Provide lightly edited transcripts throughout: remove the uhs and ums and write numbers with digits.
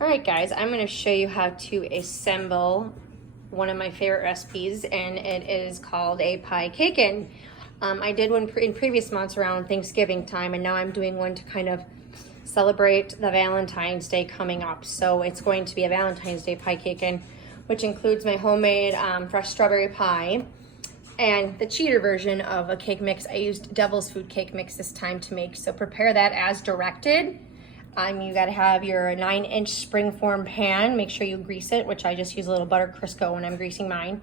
All right, guys, I'm going to show you how to assemble one of my favorite recipes, and it is called a piecaken. I did one in previous months around Thanksgiving time, and now I'm doing one to kind of celebrate the Valentine's Day coming up. So it's going to be a Valentine's Day piecaken, which includes my homemade fresh strawberry pie and the cheater version of a cake mix. I used Devil's Food cake mix this time to make, so prepare that as directed. You gotta have your 9-inch springform pan. Make sure you grease it, which I just use a little butter Crisco when I'm greasing mine.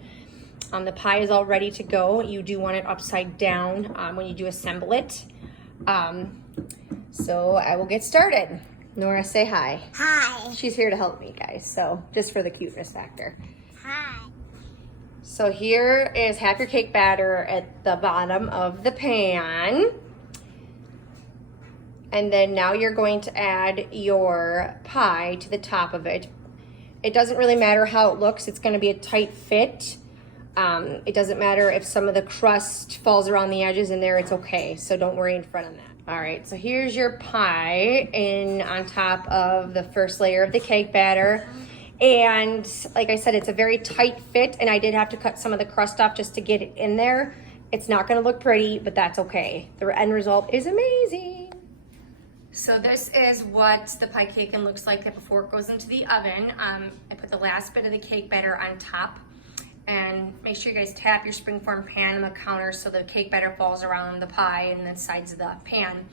The pie is all ready to go. You do want it upside down when you do assemble it. So I will get started. Nora, say hi. Hi. She's here to help me, guys, so just for the cuteness factor. Hi. So here is half your cake batter at the bottom of the pan. And then now you're going to add your pie to the top of it. It doesn't really matter how it looks. It's going to be a tight fit. It doesn't matter if some of the crust falls around the edges in there. It's okay. So don't worry in front of that. All right. So here's your pie on top of the first layer of the cake batter. And like I said, it's a very tight fit. And I did have to cut some of the crust off just to get it in there. It's not going to look pretty, but that's okay. The end result is amazing. So this is what the piecaken looks like before it goes into the oven. I put the last bit of the cake batter on top, and make sure you guys tap your springform pan on the counter so the cake batter falls around the pie and the sides of the pan.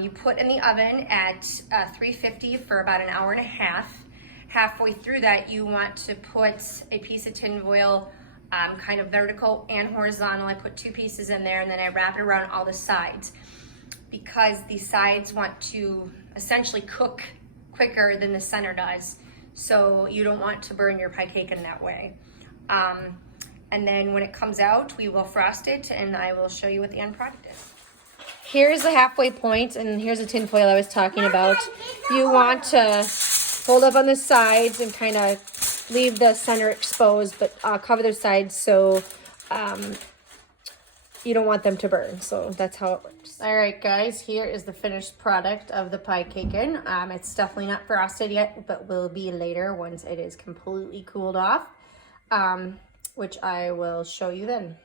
You put in the oven at 350 for about an hour and a half. Halfway through that, you want to put a piece of tin foil, kind of vertical and horizontal. I put 2 pieces in there, and then I wrap it around all the sides, because the sides want to essentially cook quicker than the center does. So you don't want to burn your piecaken that way. And then when it comes out, we will frost it, and I will show you what the end product is. Here's the halfway point, and here's the tin foil I was talking about. You want to fold up on the sides and kind of leave the center exposed, but cover the sides so you don't want them to burn. So that's how it works. All right, guys, here is the finished product of the piecaken. It's definitely not frosted yet, but will be later once it is completely cooled off, which I will show you then.